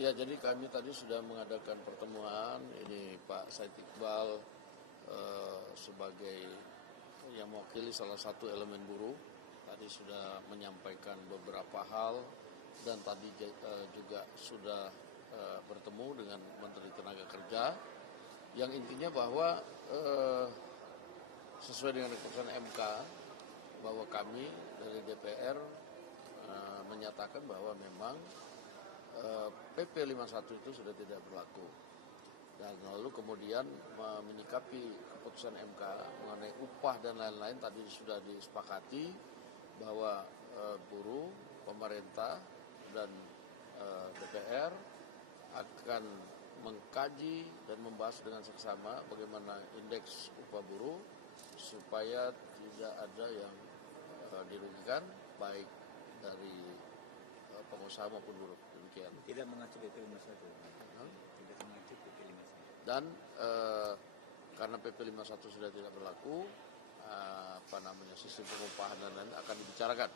Ya, jadi kami tadi sudah mengadakan pertemuan, ini Pak Said Iqbal sebagai yang mewakili salah satu elemen buruh, tadi sudah menyampaikan beberapa hal dan tadi juga sudah bertemu dengan Menteri Tenaga Kerja, yang intinya bahwa sesuai dengan keputusan MK, bahwa kami dari DPR menyatakan bahwa memang PP 51 itu sudah tidak berlaku. Dan lalu kemudian menyikapi keputusan MK mengenai upah dan lain-lain tadi sudah disepakati bahwa buruh, pemerintah, dan DPR akan mengkaji dan membahas dengan seksama bagaimana indeks upah buruh supaya tidak ada yang dirugikan baik dari pengusaha maupun buruh, demikian. Tidak mengacu PP 51. Tidak mengacu PP 51. Dan karena PP 51 sudah tidak berlaku, sistem pengupahan dan lain akan dibicarakan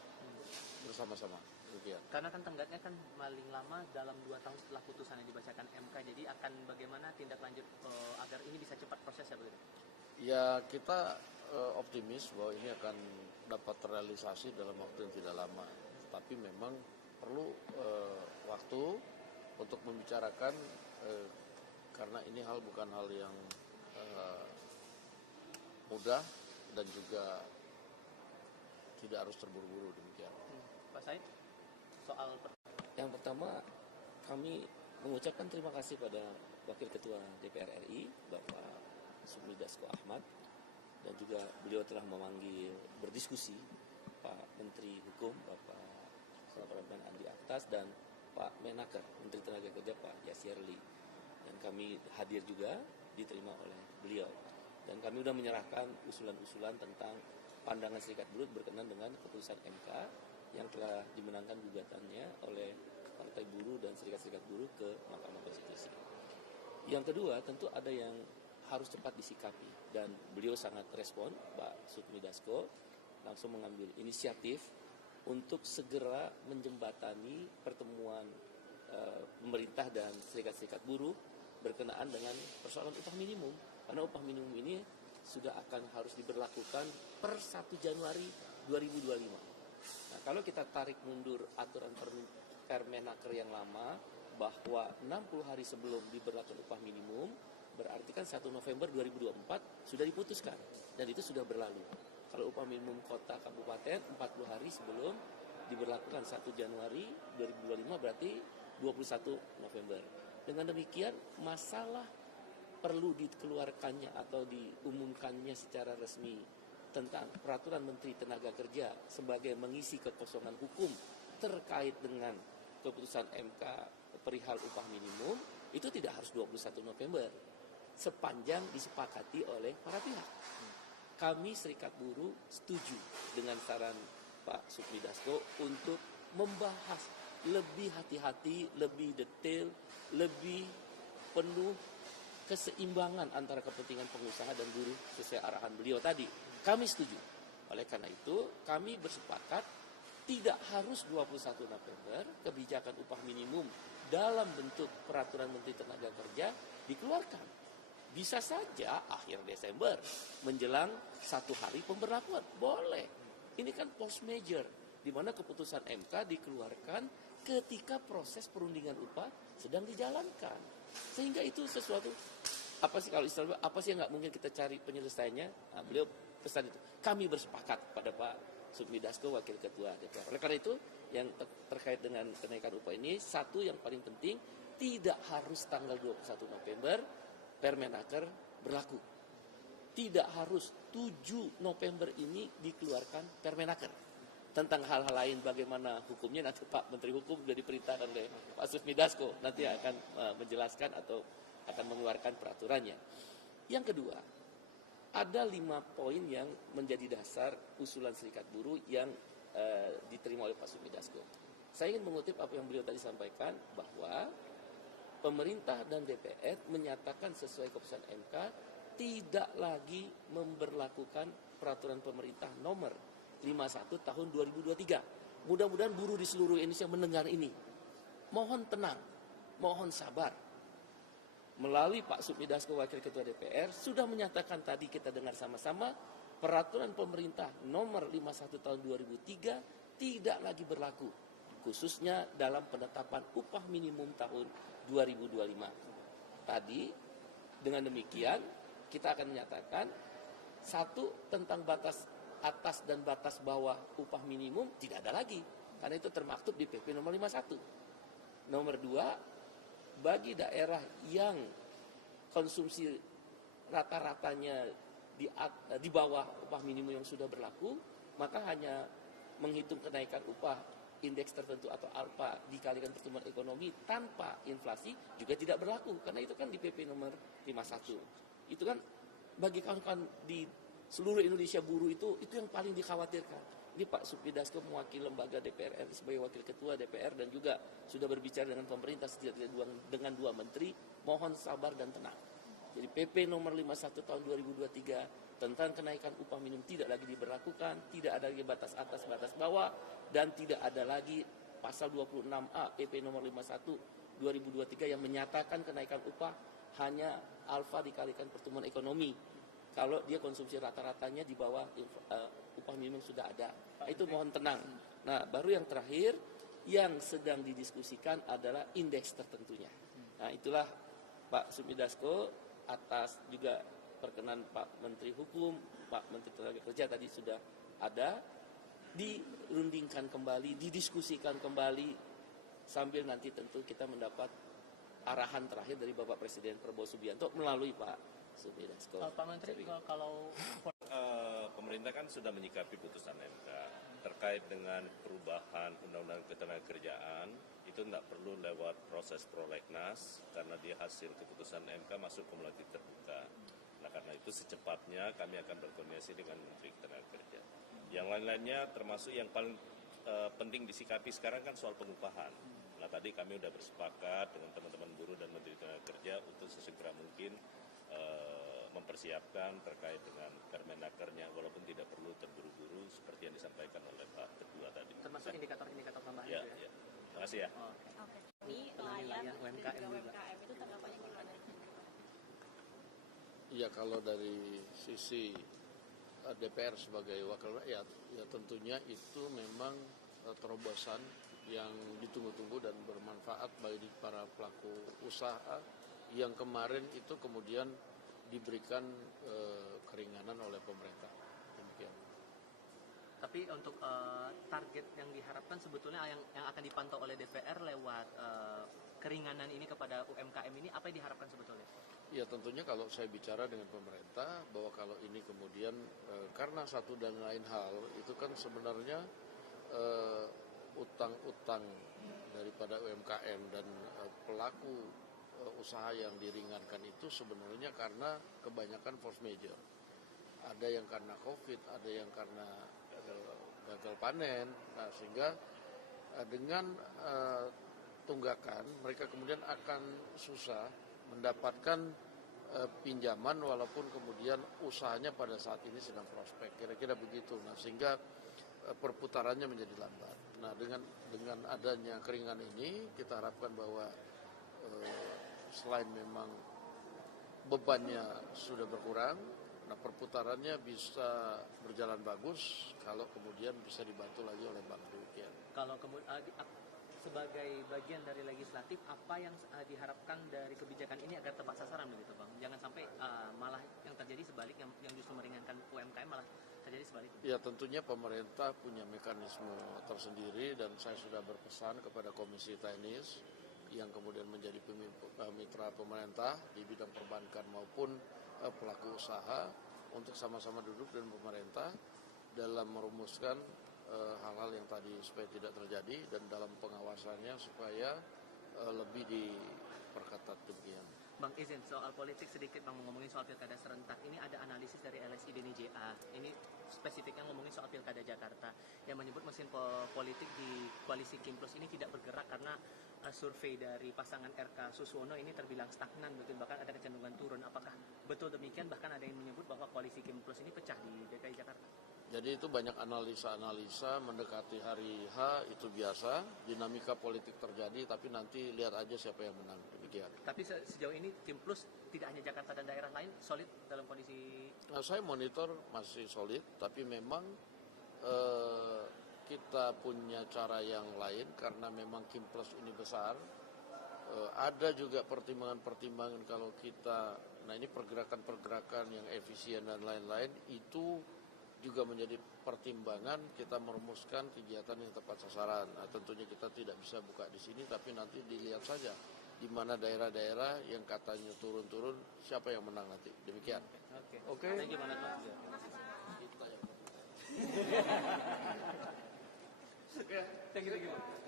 bersama-sama, demikian. Karena kan tenggatnya kan paling lama dalam 2 tahun setelah putusan yang dibacakan MK, jadi akan bagaimana tindak lanjut agar ini bisa cepat proses ya begitu? Ya, kita optimis bahwa ini akan dapat terrealisasi dalam waktu yang tidak lama. Tapi memang perlu waktu untuk membicarakan karena ini bukan hal yang mudah dan juga tidak harus terburu-buru, demikian. Pak Said, soal yang pertama kami mengucapkan terima kasih pada Wakil Ketua DPR RI Bapak Sukmi Dasko Ahmad, dan juga beliau telah memanggil berdiskusi Pak Menteri Hukum Bapak Supratman Andi Aktas dan Pak Menaker Menteri Tenaga Kerja Pak Yasirli, dan kami hadir juga diterima oleh beliau, dan kami sudah menyerahkan usulan-usulan tentang pandangan serikat buruh berkenan dengan keputusan MK yang telah dimenangkan gugatannya oleh Partai Buruh dan serikat-serikat buruh ke Mahkamah Konstitusi. Yang kedua, tentu ada yang harus cepat disikapi, dan beliau sangat respon, Pak Sukmi Dasko langsung mengambil inisiatif untuk segera menjembatani pertemuan pemerintah dan serikat-serikat buruh berkenaan dengan persoalan upah minimum. Karena upah minimum ini sudah akan harus diberlakukan per 1 Januari 2025. Nah, kalau kita tarik mundur aturan Permenaker yang lama bahwa 60 hari sebelum diberlakukan upah minimum, berarti kan 1 November 2024 sudah diputuskan dan itu sudah berlalu. Kalau upah minimum kota kabupaten 40 hari sebelum diberlakukan 1 Januari 2025 berarti 21 November. Dengan demikian masalah perlu dikeluarkannya atau diumumkannya secara resmi tentang peraturan Menteri Tenaga Kerja sebagai mengisi kekosongan hukum terkait dengan keputusan MK perihal upah minimum itu tidak harus 21 November sepanjang disepakati oleh para pihak. Kami Serikat Buruh setuju dengan saran Pak Sukmi Dasko untuk membahas lebih hati-hati, lebih detail, lebih penuh keseimbangan antara kepentingan pengusaha dan buruh sesuai arahan beliau tadi. Kami setuju. Oleh karena itu, kami bersepakat tidak harus 21 November kebijakan upah minimum dalam bentuk peraturan Menteri Tenaga Kerja dikeluarkan. Bisa saja akhir Desember menjelang 1 hari pemberlakuan. Boleh. Ini kan post major, di mana keputusan MK dikeluarkan ketika proses perundingan upah sedang dijalankan. Sehingga itu sesuatu, apa sih kalau istilah, apa sih yang nggak mungkin kita cari penyelesaiannya? Nah, beliau pesan itu. Kami bersepakat pada Pak Sukmi Dasko, Wakil Ketua DPR. Oleh karena itu, yang terkait dengan kenaikan upah ini, satu yang paling penting, tidak harus tanggal 21 November Permenaker berlaku. Tidak harus 7 November ini dikeluarkan Permenaker. Tentang hal-hal lain bagaimana hukumnya nanti Pak Menteri Hukum sudah diperintahkan oleh Pak Sukmi Dasko nanti akan menjelaskan atau akan mengeluarkan peraturannya. Yang kedua, ada 5 poin yang menjadi dasar usulan Serikat Buruh yang diterima oleh Pak Sukmi Dasko. Saya ingin mengutip apa yang beliau tadi sampaikan bahwa pemerintah dan DPR menyatakan sesuai keputusan MK tidak lagi memberlakukan peraturan pemerintah nomor 51 tahun 2023. Mudah-mudahan buruh di seluruh Indonesia mendengar ini. Mohon tenang. mohon sabar. Melalui Pak Sufmi Dasko, Wakil Ketua DPR, sudah menyatakan tadi kita dengar sama-sama, peraturan pemerintah nomor 51 tahun 2003 tidak lagi berlaku, khususnya dalam penetapan upah minimum tahun 2025. Tadi, dengan demikian, kita akan menyatakan, satu, tentang batas atas dan batas bawah upah minimum tidak ada lagi, karena itu termaktub di PP nomor 51. Nomor 2, bagi daerah yang konsumsi rata-ratanya di bawah upah minimum yang sudah berlaku, maka hanya menghitung kenaikan upah indeks tertentu atau alfa dikalikan pertumbuhan ekonomi tanpa inflasi juga tidak berlaku, karena itu kan di PP nomor 51. Itu kan bagi kawan-kawan di seluruh Indonesia buruh itu yang paling dikhawatirkan. Ini Pak Sufmi Dasko mewakili lembaga DPR RI sebagai Wakil Ketua DPR dan juga sudah berbicara dengan pemerintah setidaknya dengan 2 menteri, mohon sabar dan tenang. Jadi PP nomor 51 tahun 2023 tentang kenaikan upah minimum tidak lagi diberlakukan, tidak ada lagi batas atas batas bawah, dan tidak ada lagi pasal 26A PP nomor 51 2023 yang menyatakan kenaikan upah hanya alfa dikalikan pertumbuhan ekonomi. Kalau dia konsumsi rata-ratanya di bawah upah minimum sudah ada. Itu mohon tenang. Nah, baru yang terakhir yang sedang didiskusikan adalah indeks tertentunya. Nah, itulah Pak Sufmi Dasko atas juga perkenan Pak Menteri Hukum, Pak Menteri Tenaga Kerja tadi sudah ada, dirundingkan kembali, didiskusikan kembali, sambil nanti tentu kita mendapat arahan terakhir dari Bapak Presiden Prabowo Subianto melalui Pak Sufmi Dasko. Pak Menteri, kalau pemerintah kan sudah menyikapi putusan MK terkait dengan perubahan Undang-Undang Ketenagakerjaan, itu tidak perlu lewat proses prolegnas karena dia hasil keputusan MK masuk kumulatif terbuka. Nah, karena itu secepatnya kami akan berkoordinasi dengan Menteri Ketenagakerjaan. Yang lain-lainnya termasuk yang paling penting disikapi sekarang kan soal pengupahan. Nah, tadi kami sudah bersepakat dengan teman-teman buruh dan Menteri Tenaga untuk sesegera mungkin mempersiapkan terkait dengan Permenakernya, walaupun tidak perlu terburu-buru seperti yang disampaikan oleh Pak Ketua tadi. Termasuk indikator-indikator tambahan ya, itu ya? Ya. Terima kasih ya. Oke. Ini nelayan UMKM juga juga. UMKM itu tanggapannya gimana? Ya, kalau dari sisi DPR sebagai wakil rakyat, ya tentunya itu memang terobosan yang ditunggu-tunggu dan bermanfaat bagi para pelaku usaha yang kemarin itu kemudian diberikan keringanan oleh pemerintah. Demikian. Tapi untuk target yang diharapkan sebetulnya yang akan dipantau oleh DPR lewat keringanan ini kepada UMKM ini, apa yang diharapkan sebetulnya? Ya, tentunya kalau saya bicara dengan pemerintah bahwa kalau ini kemudian karena satu dan lain hal itu kan sebenarnya utang-utang daripada UMKM dan pelaku usaha yang diringankan itu sebenarnya karena kebanyakan force major. Ada yang karena COVID, ada yang karena gagal panen. Nah, sehingga dengan tunggakan mereka kemudian akan susah mendapatkan pinjaman walaupun kemudian usahanya pada saat ini sedang prospek. Kira-kira begitu. Nah, sehingga perputarannya menjadi lambat. Nah, dengan adanya keringan ini kita harapkan bahwa selain memang bebannya sudah berkurang, nah perputarannya bisa berjalan bagus kalau kemudian bisa dibantu lagi oleh bank. Demikian. Kalau kemudian sebagai bagian dari legislatif, apa yang diharapkan dari kebijakan ini agar tepat sasaran begitu, Bang? Jangan sampai malah yang terjadi sebalik, yang justru meringankan UMKM malah terjadi sebalik. Ya, tentunya pemerintah punya mekanisme tersendiri dan saya sudah berpesan kepada Komisi Teknis yang kemudian menjadi mitra pemerintah di bidang perbankan maupun pelaku usaha untuk sama-sama duduk dengan pemerintah dalam merumuskan hal-hal yang tadi supaya tidak terjadi dan dalam pengawasannya supaya lebih diperketat demikian. Bang, izin soal politik sedikit, Bang, ngomongin soal pilkada serentak. Ini ada analisis dari LSI DNJA. Ini spesifiknya ngomongin soal pilkada Jakarta yang menyebut mesin politik di koalisi Kim Plus ini tidak bergerak karena survei dari pasangan RK Suswono ini terbilang stagnan, betul, bahkan ada kecenderungan turun. Apakah betul demikian? Bahkan ada yang menyebut bahwa koalisi Kim Plus ini pecah di DKI Jakarta. Jadi itu banyak analisa-analisa mendekati hari H, itu biasa, dinamika politik terjadi, tapi nanti lihat aja siapa yang menang, demikian. Tapi sejauh ini Kim Plus tidak hanya Jakarta dan daerah lain solid dalam kondisi. Nah, saya monitor masih solid, tapi memang kita punya cara yang lain karena memang Kim Plus ini besar. Ada juga pertimbangan-pertimbangan kalau kita, nah ini pergerakan-pergerakan yang efisien dan lain-lain, itu juga menjadi pertimbangan kita merumuskan kegiatan yang tepat sasaran. Nah, tentunya kita tidak bisa buka di sini, tapi nanti dilihat saja di mana daerah-daerah yang katanya turun-turun, siapa yang menang nanti. Demikian. Oke. Thank you banget, Pak. Kita yang Thank you.